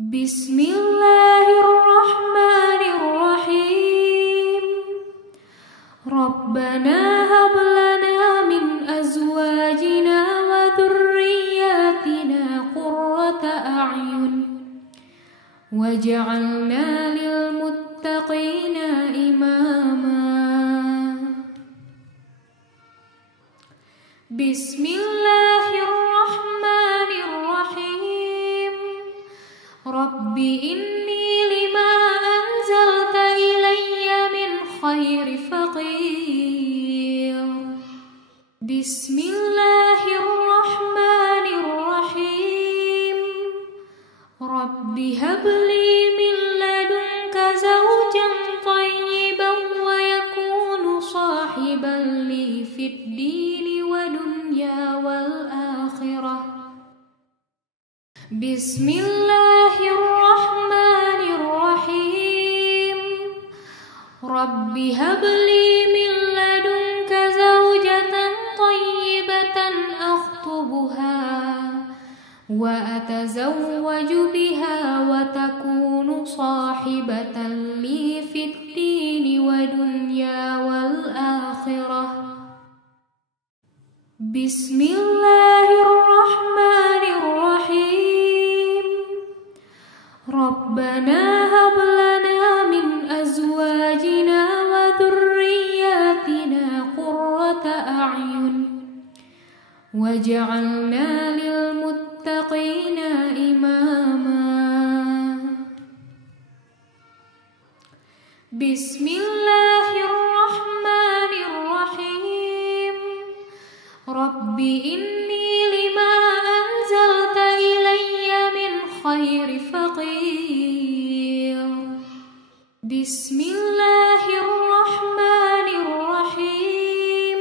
Bismillahirrahmanirrahim. Rabbana hab lana min azwajina wa dhurriyyatina qurrata a'yun waj'alna lil muttaqina imama. Bismillahirrahmanirrahim. Rabbi inni lima anzalta ilayya min khairi faqir. Bismillahirrahmanirrahim. Rabbi habli min ladunka zawjan tayyiban wa yakunu sahiban li fid dini wa dunya wal akhirah. Bismillahirrahmanirrahim. Rabbi habli min ladunka zawjatan tayyibatan akhtubuha wa atazawwaju biha wa takunu sahibatan li fid dini wa dunya wal akhirah. Bismillahirrahmanirrahim. Rabbana hab lana min azwajina wa dhurriyyatina qurrata a'yun waj'alna lil muttaqina imama. Bismillahirrahmanirrahim. Rabbi inni lima anzalta ilayya min khairi faqir. Bismillahirrahmanirrahim.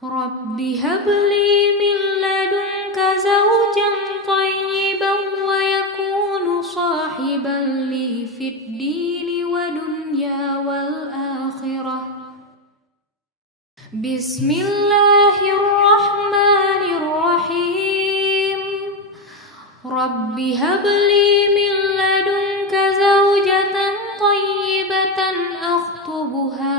Rabbi habli min ladunka zawjan tayyiban wa yakunu sahiban li fid dini wa dunya wal akhirah. Bismillahirrahmanirrahim. Rabbi habli min ladunka zawjatan tayyibatan akhtubuha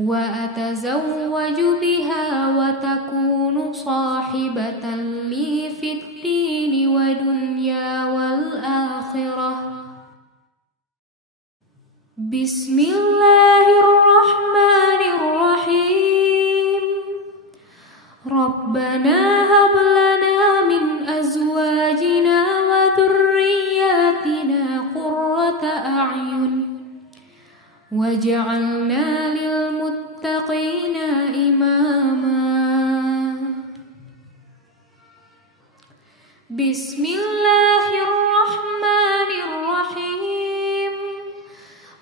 wa atazawwaju biha wa takunu sahibatan li fid dini wa dunya wal akhirah. Bismillahirrahmanirrahim. Rabbana hab lana min azwajina wa dhurriyyatina qurrata a'yun waj'alna lil muttaqina imama. Bismillahirrahmanirrahim.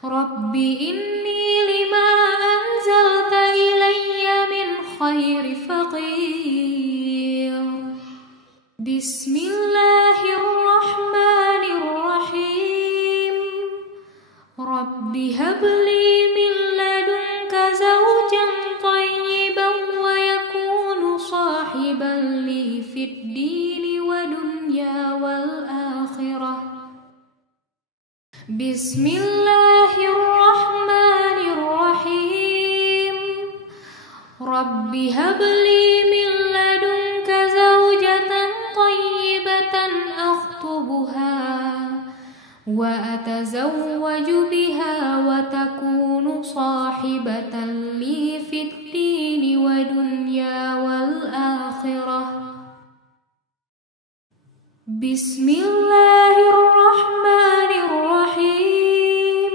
Rabbi inni lima anzalta ilayya min khairi faqir. Bismillahirrahmanirrahim. Rabbi habli min ladunka zawjan tayyibatan akhtubuha wa atazawwaju biha wa takunu sahibatan li fid dini wa dunya wal akhirah. Bismillahirrahmanirrahim. Rabbi habli min ladunka zawjatan tayyibatan akhtubuha wa atazawwaju biha wa takunu sahibatan li fid dini wa dunya wal akhirah. Rabbi habli min ladunka zawjan tayyiban wa yakunu sahiban li fid dini wa dunya wal akhirah. Bismillahirrahmanirrahim. Rabbi habli min ladunka zawjatan tayyibatan akhtubuha wa atazawwaju biha wa takunu sahibatan li fid dini wa dunya wal akhirah. Bismillahirrahmanirrahim.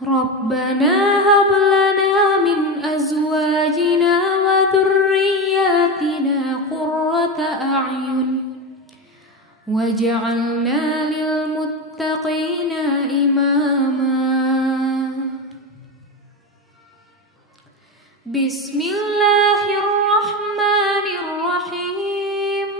Rabbana hab lana min azwajina wa dhurriyyatina qurrata a'yun waj'alna lil muttaqina imama. Bismillahirrahmanirrahim.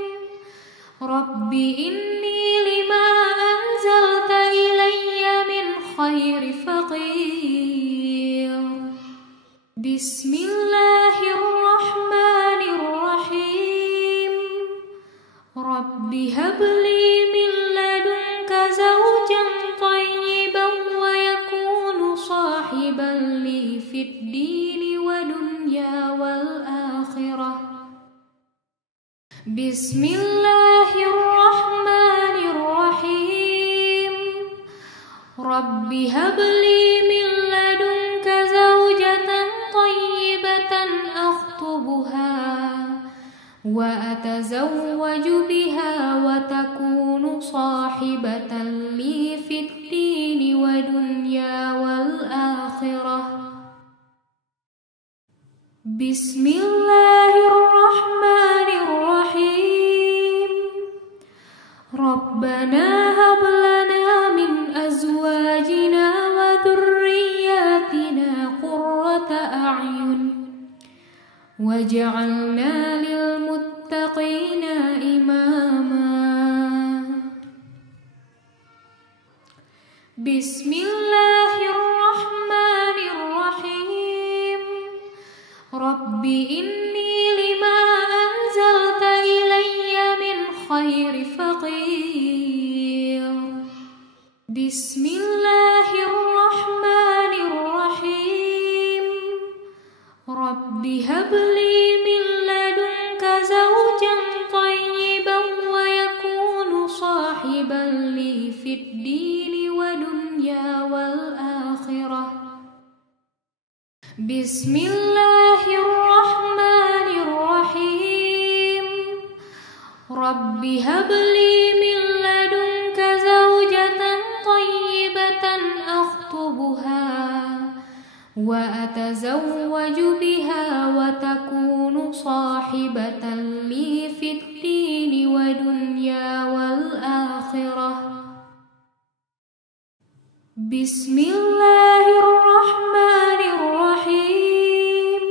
Rabbi inni lima anzalta ilayya min khairi faqir. Bismillahirrahmanirrahim. Rabbi habli min Bismillahirrahmanirrahim. Rabbi habli min ladunka zawjatan thayyibatan akhtubuha wa atazawwaju biha wa takunu sahibatan li fid dini wa dunya wal akhirah. Bismillahirrahmanirrahim. Rabbana hab lana min azwajina wa dhurriyyatina qurrata a'yun waj'alna lil muttaqina imama. Bismillahirrahmanirrahim. Rabbi inni lima anzalta ilayya min khairi faqir. Bismillahirrahmanirrahim. Rabbi habli min ladunka zawjan thayyiban wa yakunu sahiban li fid dini wa dunya wal akhirah. Bismillahirrahmanirrahim. Rabbi habli min ladunka zawjatan thayyibatan akhtubuha wa atazawwaju biha wa takunu sahibatan li fid dini wa dunya wal akhirah. Bismillahirrahmanirrahim.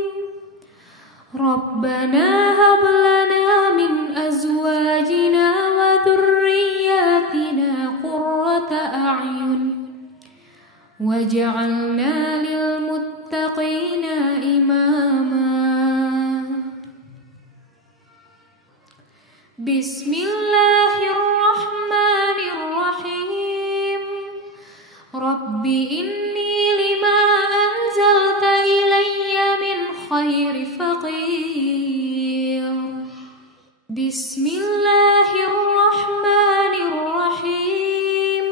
Rabbana hab lana min azwajina wa dhurriyyatina qurrata a'yun waj'alna lil muttaqina imama. Bismillahirrahmanirrahim. Rabbi inni lima anzalta ilayya min khairi faqir. Bismillahirrahmanirrahim.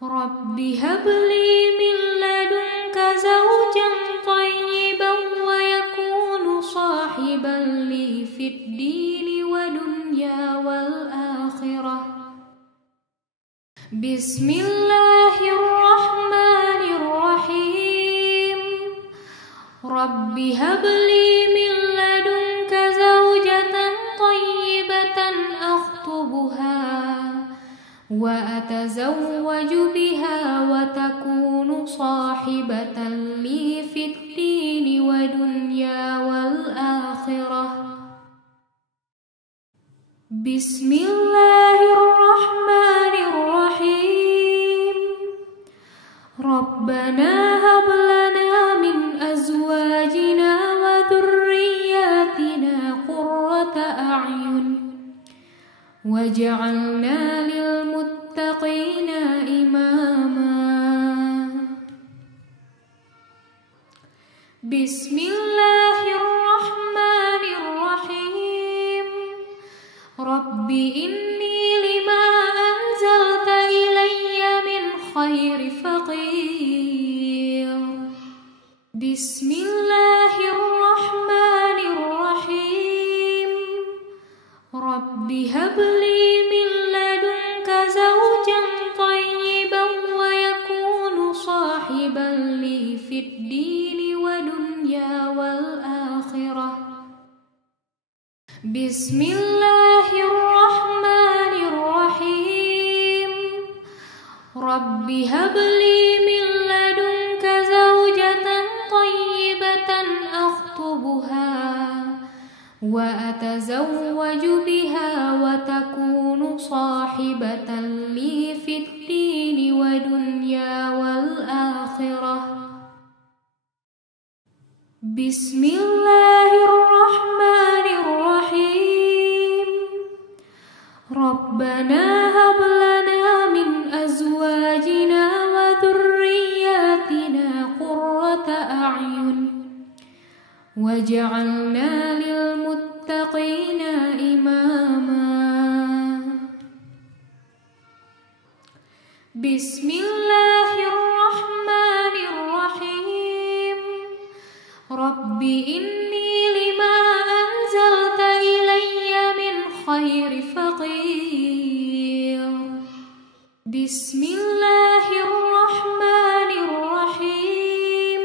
Rabbi habli min ladunka zawjan thayyiban wa yakunu sahiban li fid dini wa dunya wal akhirah. Bismillahirrahmanirrahim. Rabbi habli min ladunka zawjatan thayyibatan akhtubuha wa atazawwaju biha wa takunu sahibatan li fid dini wa dunya wal akhirah. Bismillahirrahmanirrahim. Rabbana hab lana min azwajina wa dhurriyyatina qurrata a'yun waj'alna lil muttaqina imama. Bismillahirrahmanirrahim. Rabbi inni lima anzalta ilayya min khairi faqir. Bismillahirrahmanirrahim. Rabbi habli min ladunka zawjan thayyiban wa yakunu sahiban li fid dini wa dunya wal akhirah. Bismillahirrahmanirrahim. Rabbi habli min ladunka zawjatan thayyibatan akhtubuha wa atazawwaju biha wa takunu sahibatan li fid dini wa dunya wal akhirah. Bismillahirrahmanirrahim. Rabbana hab lana min azwajina wa dhurriyyatina qurrata a'yun waj'alna lil muttaqina imama. Bismillahirrahmanirrahim. Rabbi inni lima anzalta ilayya min khairi faqir. Bismillahirrahmanirrahim.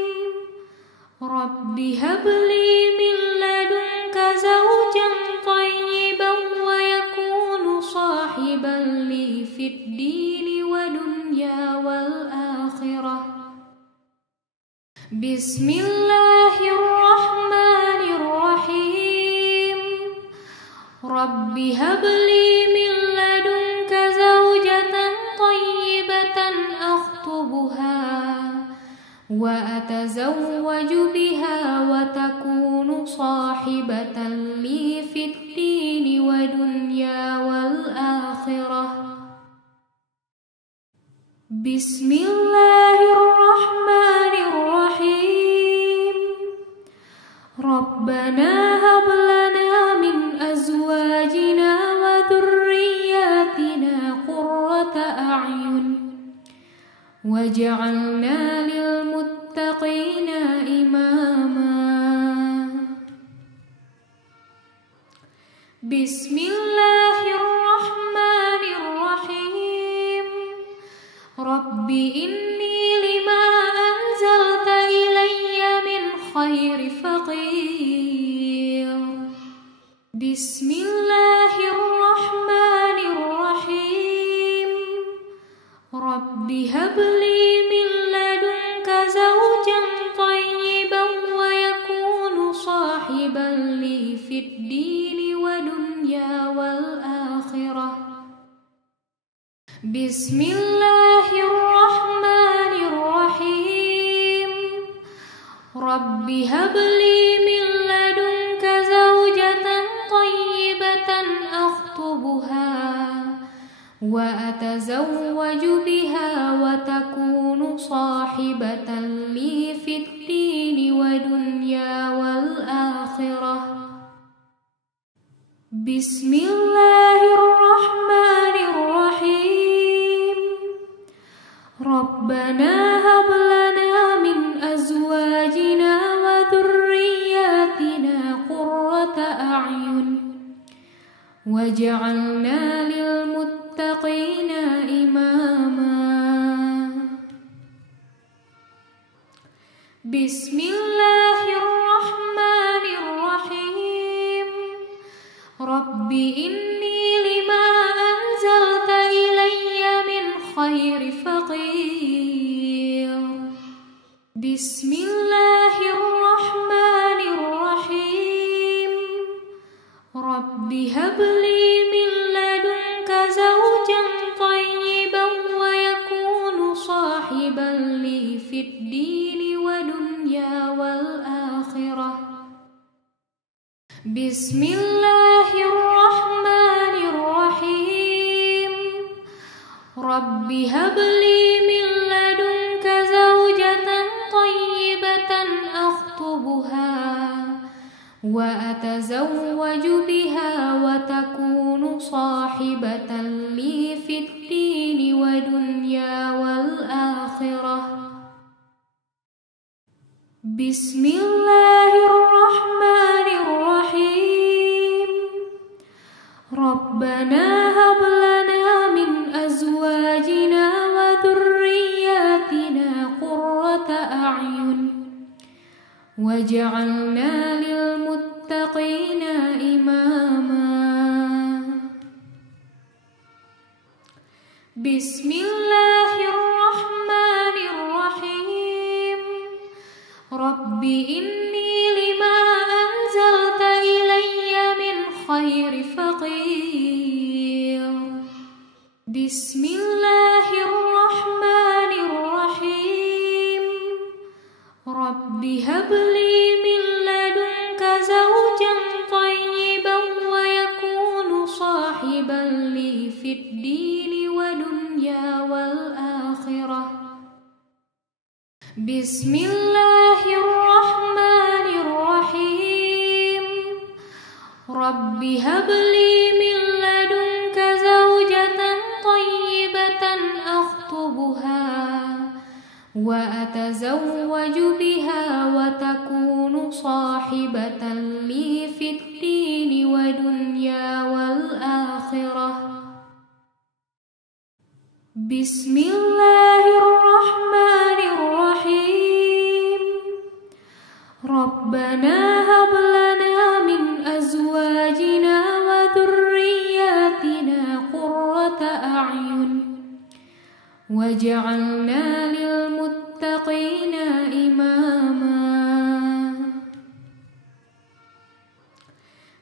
Rabbi habli min ladunka zawjan tayyiban wa yakunu sahiban li fid dini wa dunya wal akhirah. Bismillahirrahmanirrahim. Rabbi habli min ladunka zawjatan tayyibatan akhtubuha wa atazawwaju biha wa takunu sahibatan li fid dini wa dunya wal akhirah. Bismillahirrahmanirrahim. Rabbana hab lana min azwajina wa dhurriyyatina qurrata a'yun waj'alna lil muttaqina imama. Bismillahirrahmanirrahim. Rabbi inni lima anzalta ilayya min khairi faqir. Bismillahirrahmanirrahim. Rabbi habli min ladunka zawjan tayyiban wa yakunu sahiban li fid dini wa dunya wal akhirah. Bismillahirrahmanirrahim. Rabbi habli min ladunka zawjatan tayyibatan akhtubuha wa atazawwaju biha wa takunu sahibatan li fid dini wa dunya wal akhirah. Bismillahirrahmanirrahim. Rabbana hab lana min azwajina wa dhurriyyatina qurrata a'yun waj'alna lil muttaqina imama. Bismillahirrahmanirrahim. Rabbi inni lima anzalta ilayya min khairi faqir. Bismillahirrahmanirrahim. Rabbi habli min ladunka zawjan tayyiban wa yakunu sahiban li fid dini wa dunya wal akhirah. Bismillahirrahmanirrahim. Rabbi habli min ladunka zawjatan tayyibatan akhtubuha wa atazawwaju biha wa takunu sahibatan li fid dini wa dunya wal akhirah. Bismillahirrahmanirrahim. Rabbana hab lana min azwajina wa dhurriyyatina qurrata a'yun waj'alna lil muttaqina imama. Bismillahirrahmanirrahim. Rabbi inni lima anzalta ilayya min khairi faqir. Bismillahirrahmanirrahim. Rabbi habli min ladunka zawjan tayyiban wa yakunu sahiban li fid dini wa dunya wal akhirah. Bismillahirrahmanirrahim. Rabbi habli min ladunka zawjatan tayyibatan akhtubuha وأتزوج بها وتكون صاحبة لي في الدين ودنيا والآخرة. بسم الله الرحمن الرحيم. ربنا هب لنا من أزواجنا وذرياتنا قرة أعين واجعلنا للمتقين إماما.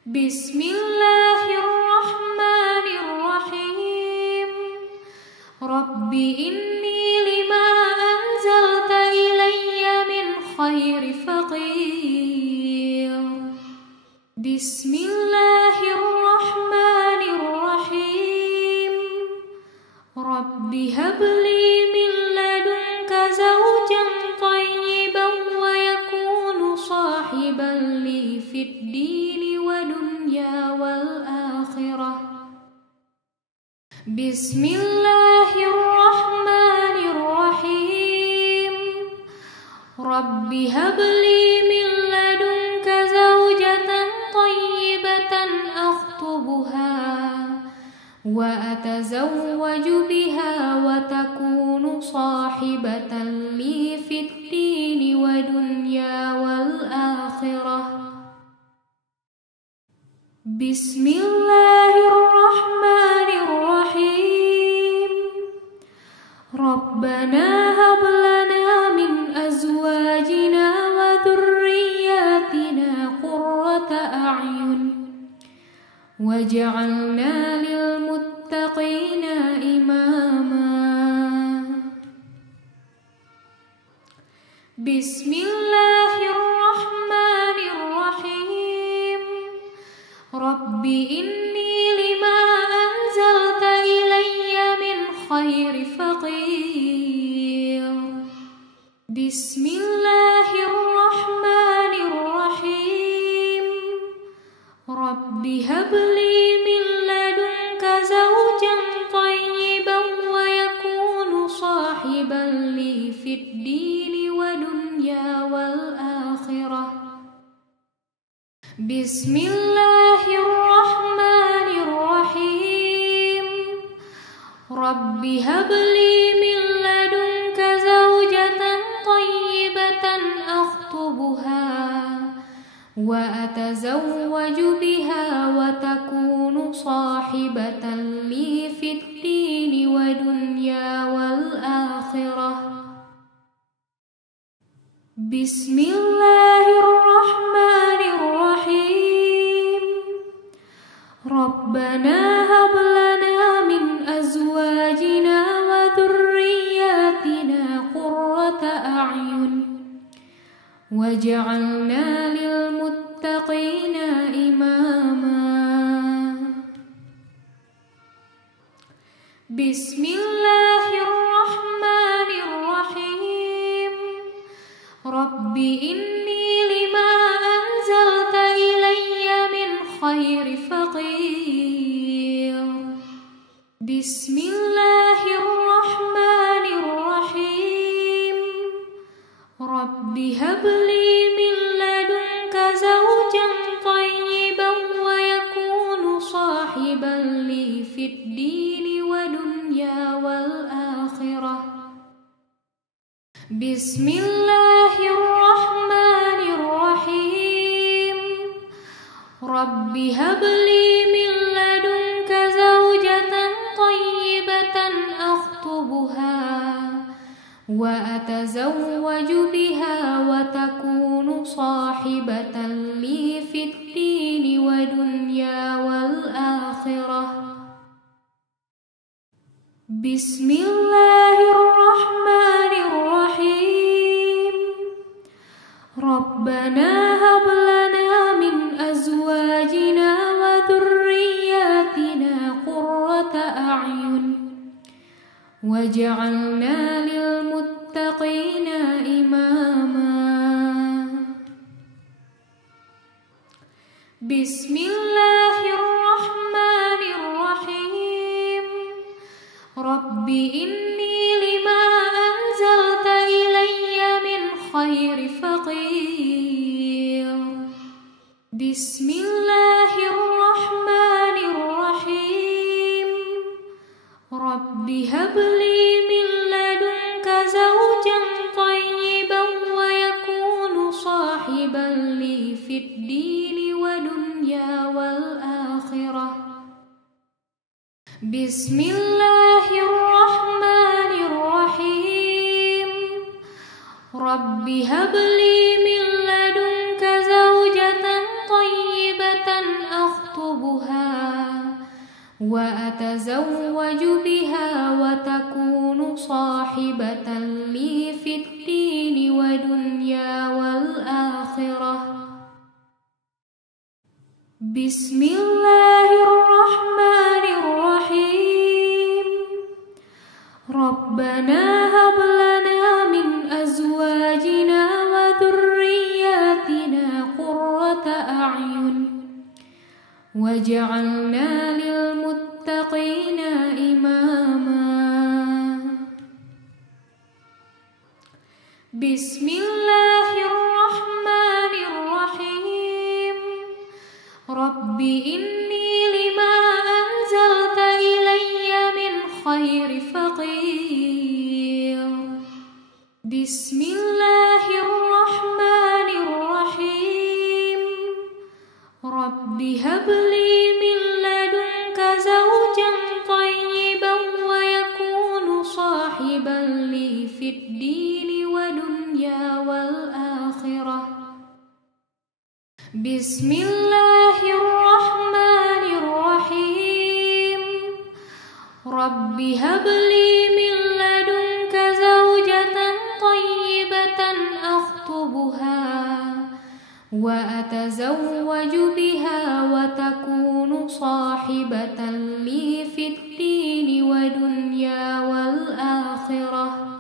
بسم الله الرحمن الرحيم. رب إني لما أنزلت إلي من خير فقير. بسم الله الرحمن الرحيم. رب هب لي من لدنك زوجا طيبا ويكون صاحبا لي في الدين ودنيا والآخرة. بسم الله الرحمن الرحيم. رب هب لي من لدنك زوجة طيبة أخطبها وأتزوج بها وتكون صاحبة لي في الدين ودنيا والآخرة. بسم الله الرحمن الرحيم. ربنا هب لنا من أزواجنا وذرياتنا قرة أعين واجعلنا للمتقين إماما. بسم الله الرحمن الرحيم. رب إني لما أنزلت إلي من خير فقير. بسم الله الرحمن الرحيم. رب هب لي من لدنك زوجا طيبا ويكون صاحبا لي في الدين ودنيا والآخرة. بسم الله الرحمن الرحيم. رب هب لي من لدنك زوجة طيبة أخطبها وأتزوج بها وتكون صاحبة لي في الدين ودنيا والآخرة. بسم الله الرحمن الرحيم. ربنا هب لنا من أزواجنا وذرياتنا قرة أعين واجعلنا للمتقين إماما. بسم الله الرحمن الرحيم. رب إني لما أنزلت إلي من خير فقير. بسم الله الرحمن الرحيم. رب هب لي من لدنك زوجا طيبا ويكون صاحبا لي في الدين ودنيا والآخرة. بسم الله الرحمن الرحيم. رب هب لي من لدنك زوجة طيبة أخطبها وأتزوج بها وتكون صاحبة لي في الدين ودنيا والآخرة. بسم الله الرحمن الرحيم. ربنا هب لنا من أزواجنا وذرياتنا قرة أعين واجعلنا للمتقين إماما. بسم الله الرحمن الرحيم. رب إني لما أنزلت إلي رب هب لي من لدنك زوجا طيبا ويكون صاحبا لي في الدين ودنيا والآخرة بسم الله الرحمن الرحيم رب هب لي من لدنك زوجة طيبة أخطبها وأتزوج بها وتكون صاحبة لي في الدين ودنيا والآخرة بسم الله الرحمن الرحيم ربنا هب لنا من أزواجنا وذرياتنا قرة أعين واجعلنا للمتقين إماما بسم الله الرحمن الرحيم رب إني لما أنزلت إلي من خير فقير بسم الله الرحمن الرحيم رب هب لي من لدنك زوجا طيبا ويكون صاحبا لي في الدين ودنيا والآخرة بسم الله الرحمن الرحيم رب هب لي من لدنك زوجة طيبة أخطبها وأتزوج بها وتكون صاحبة لي في الدين ودنيا والآخرة